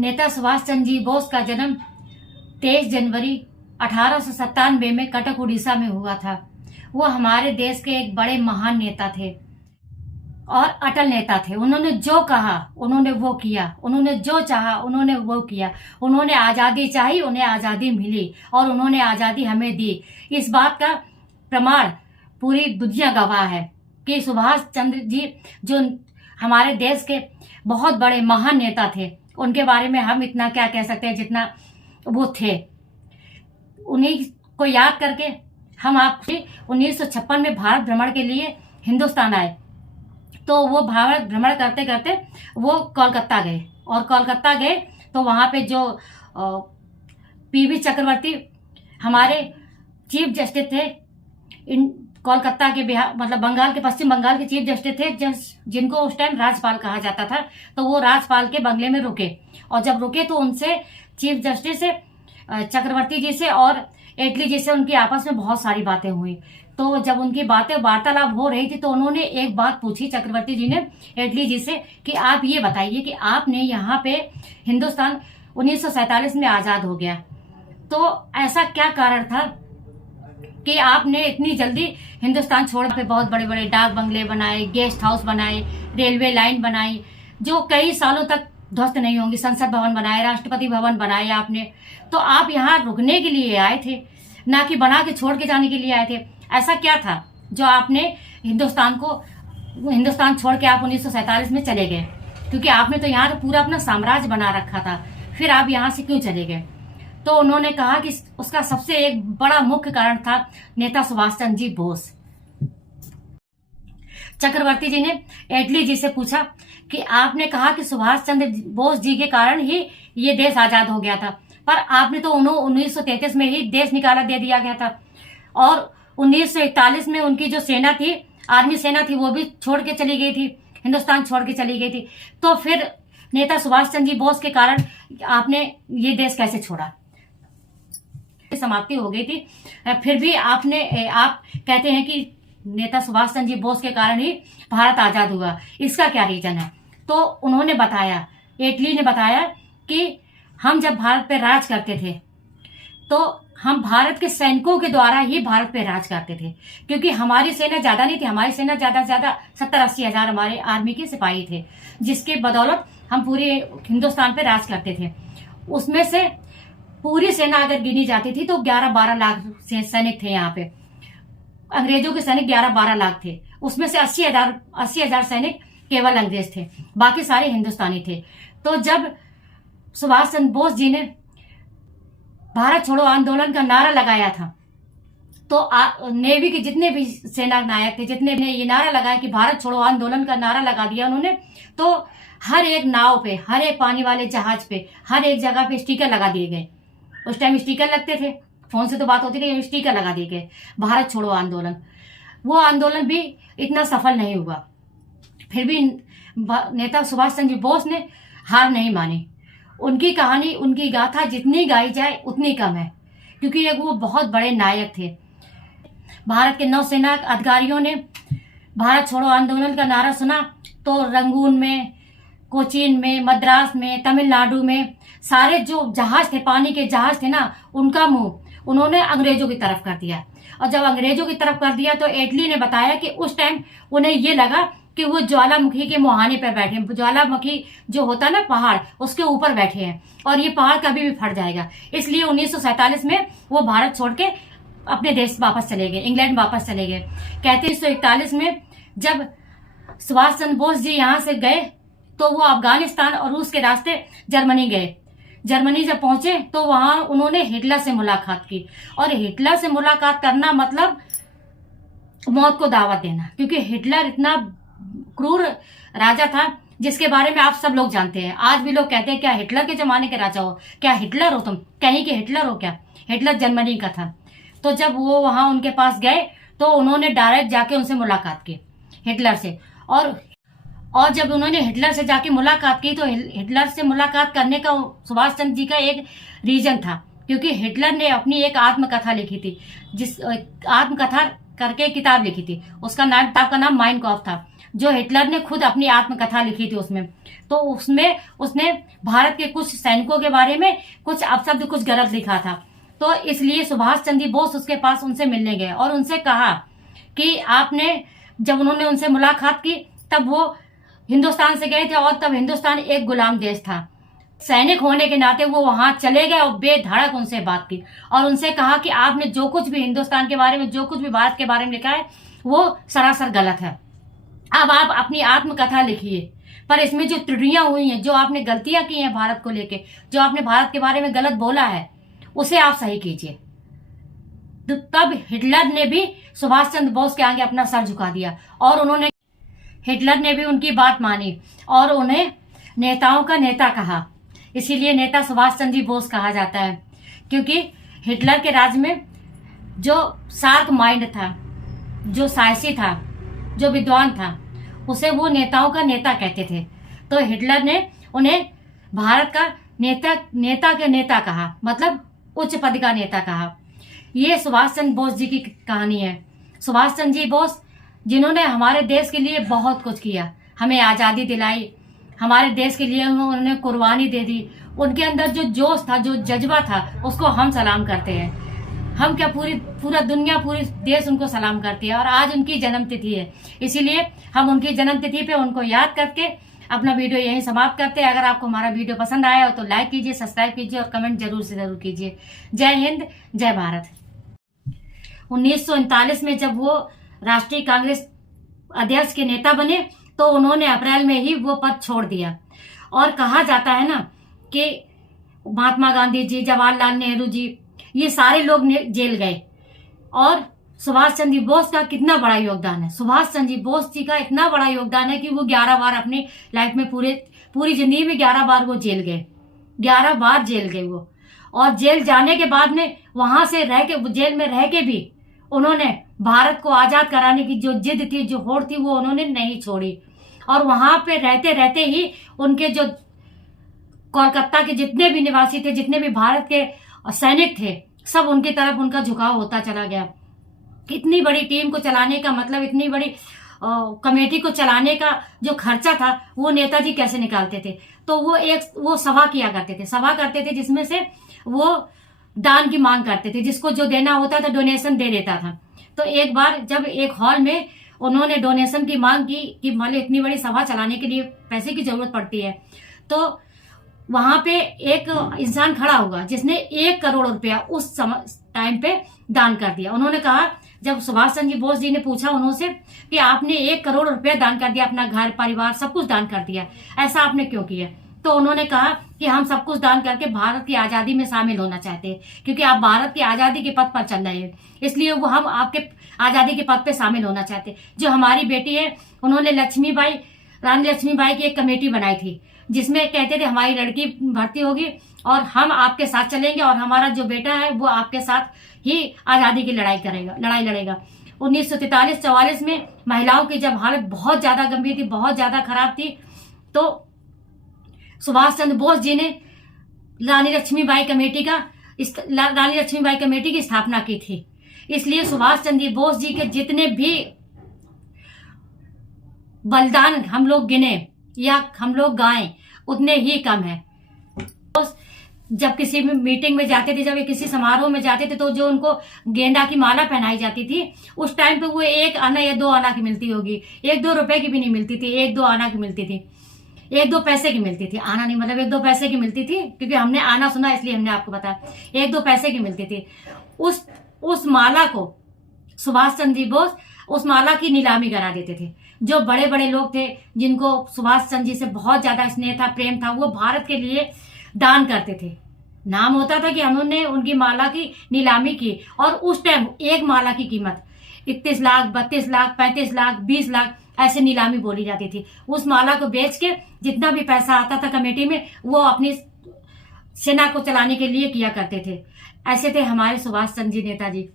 नेता सुभाष चंद्र जी बोस का जन्म 23 जनवरी 1897 में कटक उड़ीसा में हुआ था। वो हमारे देश के एक बड़े महान नेता थे और अटल नेता थे। उन्होंने जो कहा उन्होंने वो किया, उन्होंने जो चाहा उन्होंने वो किया। उन्होंने आज़ादी चाही, उन्हें आज़ादी मिली और उन्होंने आज़ादी हमें दी। इस बात का प्रमाण पूरी दुनिया गवाह है कि सुभाष चंद्र जी जो हमारे देश के बहुत बड़े महान नेता थे, उनके बारे में हम इतना क्या कह सकते हैं जितना वो थे। उन्हीं को याद करके हम आपसे 1956 में भारत भ्रमण के लिए हिंदुस्तान आए। तो वो भारत भ्रमण करते करते वो कोलकाता गए और कोलकाता गए तो वहाँ पे जो पीवी चक्रवर्ती हमारे चीफ जस्टिस थे, इन कोलकाता के बिहार मतलब बंगाल के पश्चिम बंगाल के चीफ जस्टिस थे, जिनको उस टाइम राज्यपाल कहा जाता था। तो वो राज्यपाल के बंगले में रुके और जब रुके तो उनसे चीफ जस्टिस से चक्रवर्ती जी से और एटली जी से उनकी आपस में बहुत सारी बातें हुई। तो जब उनकी बातें वार्तालाप हो रही थी तो उन्होंने एक बात पूछी चक्रवर्ती जी ने एटली जी से कि आप ये बताइए कि आपने यहाँ पे हिंदुस्तान 1947 में आजाद हो गया, तो ऐसा क्या कारण था कि आपने इतनी जल्दी हिंदुस्तान छोड़ पे बहुत बड़े बड़े डाक बंगले बनाए, गेस्ट हाउस बनाए, रेलवे लाइन बनाई जो कई सालों तक ध्वस्त नहीं होंगी, संसद भवन बनाए, राष्ट्रपति भवन बनाए आपने। तो आप यहाँ रुकने के लिए आए थे, ना कि बना के छोड़ के जाने के लिए आए थे। ऐसा क्या था जो आपने हिंदुस्तान छोड़ के आप 1947 में चले गए? क्योंकि आपने तो यहाँ पूरा अपना साम्राज्य बना रखा था, फिर आप यहाँ से क्यों चले गए? तो उन्होंने कहा कि उसका सबसे एक बड़ा मुख्य कारण था नेता सुभाष चंद्र जी बोस। चक्रवर्ती जी ने एटली जी से पूछा कि आपने कहा कि सुभाष चंद्र बोस जी के कारण ही ये देश आजाद हो गया था, पर आपने तो 1933 में ही देश निकाला दे दिया गया था और 1941 में उनकी जो सेना थी, आर्मी सेना थी, वो भी छोड़ के चली गई थी, हिंदुस्तान छोड़ के चली गई थी। तो फिर नेता सुभाष चंद्र जी बोस के कारण आपने ये देश कैसे छोड़ा? समाप्ति हो गई थी, फिर भी आप कहते हैं कि नेता सुभाष चंद्र जी बोस के कारण ही भारत आजाद हुआ, इसका क्या रीजन है? तो उन्होंने बताया, एटली ने बताया कि हम जब भारत पे राज करते थे तो हम भारत के सैनिकों के द्वारा ही भारत पे राज करते थे, क्योंकि हमारी सेना ज्यादा नहीं थी। हमारी सेना ज्यादा से ज्यादा 70-80 हजार हमारे आर्मी के सिपाही थे, जिसके बदौलत हम पूरे हिंदुस्तान पे राज करते थे। उसमें से पूरी सेना अगर गिनी जाती थी तो 11-12 लाख सैनिक थे यहाँ पे। अंग्रेजों के सैनिक 11-12 लाख थे, उसमें से 80,000 सैनिक केवल अंग्रेज थे, बाकी सारे हिंदुस्तानी थे। तो जब सुभाष चंद्र बोस जी ने भारत छोड़ो आंदोलन का नारा लगाया था तो नेवी के जितने भी सेना नायक थे, जितने ने ये नारा लगाया कि भारत छोड़ो आंदोलन का नारा लगा दिया उन्होंने, तो हर एक नाव पे, हर एक पानी वाले जहाज पे, हर एक जगह पे स्टिकर लगा दिए गए। उस टाइम स्टिकर लगते थे, फोन से तो बात होती थी, स्टिकर लगा दिए गए भारत छोड़ो आंदोलन। वो आंदोलन भी इतना सफल नहीं हुआ, फिर भी नेता सुभाष चंद्र बोस ने हार नहीं मानी। उनकी कहानी, उनकी गाथा जितनी गाई जाए उतनी कम है, क्योंकि एक वो बहुत बड़े नायक थे। भारत के नौसेना अधिकारियों ने भारत छोड़ो आंदोलन का नारा सुना तो रंगून में, कोचीन में, मद्रास में, तमिलनाडु में सारे जो जहाज थे, पानी के जहाज थे ना, उनका मुंह उन्होंने अंग्रेजों की तरफ कर दिया। और जब अंग्रेजों की तरफ कर दिया तो एटली ने बताया कि उस टाइम उन्हें ये लगा कि वो ज्वालामुखी के मुहाने पर बैठे, ज्वालामुखी जो होता है ना पहाड़, उसके ऊपर बैठे हैं और ये पहाड़ कभी भी फट जाएगा। इसलिए 1947 में वो भारत छोड़ के अपने देश वापस चले गए, इंग्लैंड वापस चले गए। कहते 1941 में जब सुभाष चंद्र बोस जी यहाँ से गए तो वो अफगानिस्तान और रूस के रास्ते जर्मनी गए। जर्मनी जब पहुंचे तो वहां उन्होंने हिटलर से मुलाकात की, और हिटलर से मुलाकात करना मतलब मौत को दावत देना, क्योंकि हिटलर इतना क्रूर राजा था जिसके बारे में आप सब लोग जानते हैं। आज भी लोग कहते हैं क्या हिटलर के जमाने के राजा हो, क्या हिटलर हो तुम, कहीं के हिटलर हो क्या? हिटलर जर्मनी का था। तो जब वो वहां उनके पास गए तो उन्होंने डायरेक्ट जाके उनसे मुलाकात की, हिटलर से। और जब उन्होंने हिटलर से जाके मुलाकात की तो हिटलर से मुलाकात करने का सुभाष चंद्र जी का एक रीजन था, क्योंकि हिटलर ने अपनी एक आत्मकथा लिखी थी, जिस आत्मकथा करके किताब लिखी थी, उसका नाम, किताब का नाम माइन कॉम्फ था। जो हिटलर ने खुद अपनी आत्मकथा लिखी थी उसमें, तो उसमें उसने भारत के कुछ सैनिकों के बारे में कुछ अपशब्द कुछ गलत लिखा था। तो इसलिए सुभाष चंद्र बोस उसके पास उनसे मिलने गए और उनसे कहा कि आपने, जब उन्होंने उनसे मुलाकात की तब वो हिंदुस्तान से गए थे और तब हिंदुस्तान एक गुलाम देश था। सैनिक होने के नाते वो वहां चले गए और बेधड़क उनसे बात की और उनसे कहा कि आपने जो कुछ भी हिंदुस्तान के बारे में, जो कुछ भी भारत के बारे में लिखा है वो सरासर गलत है। अब आप अपनी आत्मकथा लिखिए, पर इसमें जो त्रुटियां हुई हैं, जो आपने गलतियां की हैं भारत को लेके, जो आपने भारत के बारे में गलत बोला है, उसे आप सही कीजिए। तो तब हिटलर ने भी सुभाष चंद्र बोस के आगे अपना सर झुका दिया और हिटलर ने भी उनकी बात मानी और उन्हें नेताओं का नेता कहा। इसीलिए नेता सुभाष चंद्र बोस कहा जाता है, क्योंकि हिटलर के राज में जो शार्प माइंड था, जो साहसी था, जो विद्वान था, उसे वो नेताओं का नेता कहते थे। तो हिटलर ने उन्हें भारत का नेता के नेता कहा, मतलब उच्च पद का नेता कहा। ये सुभाष चंद्र बोस जी की कहानी है। सुभाष चंद्र जी बोस जिन्होंने हमारे देश के लिए बहुत कुछ किया, हमें आज़ादी दिलाई, हमारे देश के लिए उन्होंने कुर्बानी दे दी। उनके अंदर जो जोश था, जो जज्बा था, उसको हम सलाम करते हैं। हम क्या, पूरा दुनिया, पूरी देश उनको सलाम करती है। और आज उनकी जन्म तिथि है, इसीलिए हम उनकी जन्म तिथि पे उनको याद करके अपना वीडियो यहीं समाप्त करते हैं। अगर आपको हमारा वीडियो पसंद आया हो तो लाइक कीजिए, सब्सक्राइब कीजिए और कमेंट जरूर से जरूर कीजिए। जय हिंद, जय भारत। 1939 में जब वो राष्ट्रीय कांग्रेस अध्यक्ष के नेता बने तो उन्होंने अप्रैल में ही वो पद छोड़ दिया। और कहा जाता है ना कि महात्मा गांधी जी, जवाहरलाल नेहरू जी, ये सारे लोग जेल गए और सुभाष चंद्र बोस का कितना बड़ा योगदान है। सुभाष चंद्र बोस जी का इतना बड़ा योगदान है कि वो 11 बार अपनी लाइफ में, पूरी जिंदगी में 11 बार वो जेल गए, 11 बार जेल गए वो। और जेल जाने के बाद में वहां से रह के, जेल में रह के भी उन्होंने भारत को आजाद कराने की जो जिद थी, जो होड़ थी, वो उन्होंने नहीं छोड़ी। और वहां पे रहते रहते ही उनके जो कोलकाता के जितने भी निवासी थे, जितने भी भारत के सैनिक थे, सब उनकी तरफ उनका झुकाव होता चला गया। इतनी बड़ी टीम को चलाने का मतलब, इतनी बड़ी कमेटी को चलाने का जो खर्चा था, वो नेताजी कैसे निकालते थे। तो वो सभा किया करते थे, सभा करते थे जिसमें से वो दान की मांग करते थे, जिसको जो देना होता था डोनेशन दे देता था। तो एक बार जब एक हॉल में उन्होंने डोनेशन की मांग की कि मान लो इतनी बड़ी सभा चलाने के लिए पैसे की जरूरत पड़ती है, तो वहां पे एक इंसान खड़ा हुआ जिसने 1 करोड़ रुपया उस टाइम पे दान कर दिया। उन्होंने कहा, जब सुभाष चंद्र बोस जी ने पूछा उन्होंने कि आपने 1 करोड़ रुपया दान कर दिया, अपना घर परिवार सब कुछ दान कर दिया, ऐसा आपने क्यों किया। तो उन्होंने कहा कि हम सब कुछ दान करके भारत की आजादी में शामिल होना चाहते हैं, क्योंकि आप भारत की आजादी के पथ पर चल रहे हैं, इसलिए वो हम आपके आजादी के पथ पे शामिल होना चाहते हैं। जो हमारी बेटी है, उन्होंने रानी लक्ष्मीबाई की एक कमेटी बनाई थी, जिसमें कहते थे हमारी लड़की भर्ती होगी और हम आपके साथ चलेंगे और हमारा जो बेटा है वो आपके साथ ही आजादी की लड़ाई लड़ेगा। 1943-44 में महिलाओं की जब हालत बहुत ज्यादा गंभीर थी, बहुत ज्यादा खराब थी, तो सुभाष चंद्र बोस जी ने रानी लक्ष्मीबाई कमेटी की स्थापना की थी। इसलिए सुभाष चंद्र बोस जी के जितने भी बलिदान हम लोग गिने या हम लोग गाएं, उतने ही कम है। जब किसी भी मीटिंग में जाते थे, जब किसी समारोह में जाते थे, तो जो उनको गेंदा की माला पहनाई जाती थी, उस टाइम पे वो 1 आना या 2 आना की मिलती होगी, 1-2 रुपए की भी नहीं मिलती थी, 1-2 आना की मिलती थी, 1-2 पैसे की मिलती थी। आना नहीं, मतलब 1-2 पैसे की मिलती थी, क्योंकि हमने आना सुना इसलिए हमने आपको बताया। 1-2 पैसे की मिलती थी। उस माला को सुभाष चंद्र बोस उस माला की नीलामी करा देते थे। जो बड़े बड़े लोग थे, जिनको सुभाष चंद्र जी से बहुत ज्यादा स्नेह था, प्रेम था, वो भारत के लिए दान करते थे। नाम होता था कि उन्होंने उनकी माला की नीलामी की, और उस टाइम एक माला की कीमत 31 लाख, 32 लाख, 35 लाख, 20 लाख ऐसे नीलामी बोली जाती थी। उस माला को बेच के जितना भी पैसा आता था कमेटी में, वो अपनी सेना को चलाने के लिए किया करते थे। ऐसे थे हमारे सुभाष चंद्र जी नेताजी।